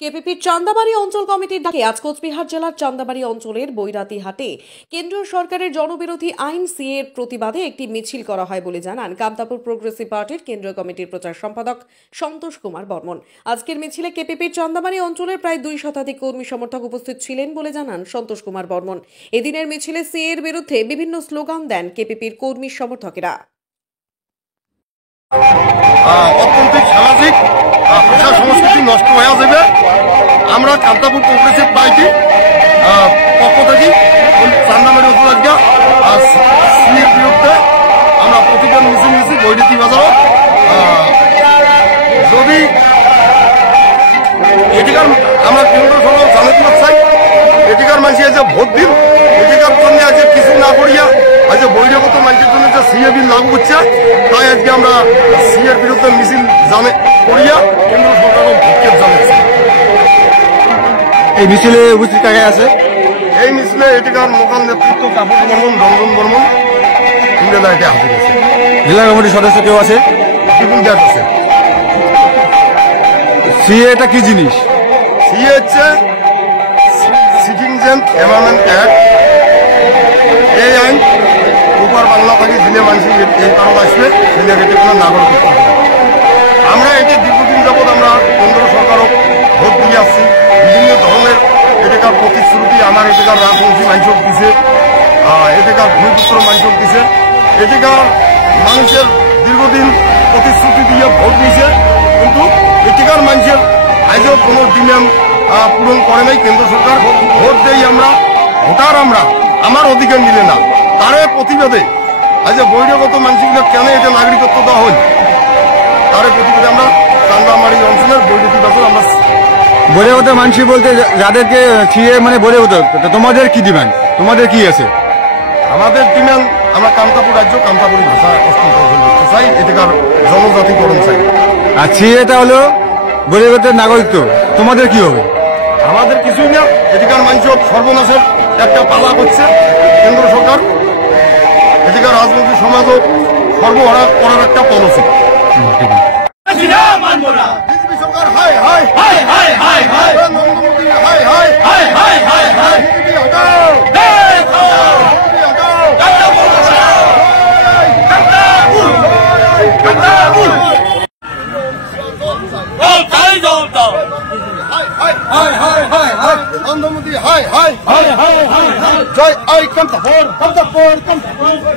কেপিপির চান্দাবাড়ি অঞ্চল কমিটির ডাকে আজ কোচবিহার জেলার চান্দাবাড়ি অঞ্চলের বৈরাতি হাটে কেন্দ্রীয় সরকারের জনবিরোধী আইন সিএ এর প্রতিবাদে একটি মিছিল করা হয় বলে জানান কামতাপুর প্রোগ্রেসিভ পার্টির কেন্দ্রীয় কমিটির প্রচার সম্পাদক সন্তোষ কুমার বর্মন। আজকের মিছিলে কেপিপির চান্দাবাড়ি অঞ্চলের প্রায় 2 শতাধিক কর্মী সমর্থক উপস্থিত ছিলেন বলে জানান সন্তোষ কুমার বর্মন। এদিনের মিছিলে সিএ এর বিরুদ্ধে বিভিন্ন স্লোগান দেন কেপিপির কর্মী সমর্থকেরা। অর্থনৈতিক সামাজিক ভাষা সংস্কৃতি নষ্ট হয়ে যাবে। আমরা কামতাপুর প্রোগ্রেসিভ পার্টি পক্ষ থেকে চান্দাবাড়ি উপলক্ষে সিএর বিরুদ্ধে আমরা প্রতিবাদ মিছিল নিয়েছি বৈদ্যুতি বাজারও। যদি এটিকার আমরা কেন্দ্র সরকার জানাতে চাই, এটিকার মানুষ যে ভোট দিন এটিকার জন্য আজকে কিছু না করিয়া আজ বহিরাগত মানুষের জন্য যে সিএ বিল লাগু হচ্ছে, তাই আজকে আমরা সিএর বিরুদ্ধে মিছিল করিয়া কেন্দ্র সরকারও ভিক্ষেপ জানাচ্ছি। এই মিছিলে উপস্থিত কাকে আছে? এই মিছিলে এটিকার মোকাল নেতৃত্ব কাপুর বর্মন, রঞ্জন বর্মন, ইন্দ্রদা এটা হাজির আছে। জেলা কমিটির সদস্য কেউ আছে? বিপুল দেব আছে। সিএ এটা কি জিনিস? সিএ হচ্ছে সিটিজেন এনভায়রনমেন্ট অ্যাক্ট। এই আইন উপর বাংলা থেকে দিনে মানুষ এই কারণ আসবে দিনে এটি কোনো নাগরিক। আমরা এটি দীর্ঘদিন যাবৎ আমরা কেন্দ্র সরকারও ভোট দিয়ে আসছি। বিভিন্ন ধরনের এটিকার প্রতিশ্রুতি আমার এটিকার রাজবংশী মানুষক দিছে, এটিকার ভূমিপুত্র মানুষক দিছে। এটিকার মানুষের দীর্ঘদিন প্রতিশ্রুতি দিয়ে ভোট দিয়েছে, কিন্তু এটিকার মানুষের আজও কোনো ডিমান্ড পূরণ করে নাই কেন্দ্র সরকার। ভোট দেই আমরা, ভোটার আমরা, আমার অধিকার মিলে না, তারে প্রতিবাদে আজ বহিরাগত মানুষগুলো কেন এটা নাগরিকত্ব দেওয়া হল, তারে প্রতিবাদে আমরা চান্দাবাড়ি অঞ্চলের বৈদ্যুতিক বাজার আমরা বহিরাগত মানুষ বলতে যাদেরকে সিএ মানে বহিরাগত, তোমাদের কি ডিমান্ড? তোমাদের কি আছে? আমাদের ডিমান্ড আমরা কামতাপুর রাজ্য কামতাপুরি ভাষা অস্তিত্ব চাই, এটাকার জনজাতিকরণ চাই। আর সিএটা হলো বহিরাগতের নাগরিকত্ব, তোমাদের কি হবে? আমাদের কিছুই না, এদিকার মানুষ সর্বনাশের একটা পালা করছে কেন্দ্র সরকার। এদিকার রাজনৈতিক সমাজও সর্বহারা করার একটা পলিসি। বিজেপি সরকার হাই হাই হাই হাই হাই হাই, নরেন্দ্র মোদী হাই হাই হাই হাই হাই হাই, বিজেপি হটাও বিজেপি হটাও, কামতাপুর কামতাপুর নরেন্দ্র মোদী হাই হাই হাই হাই হাই হাই, জয় আই কামতাপুর কামতাপুর কামতাপুর।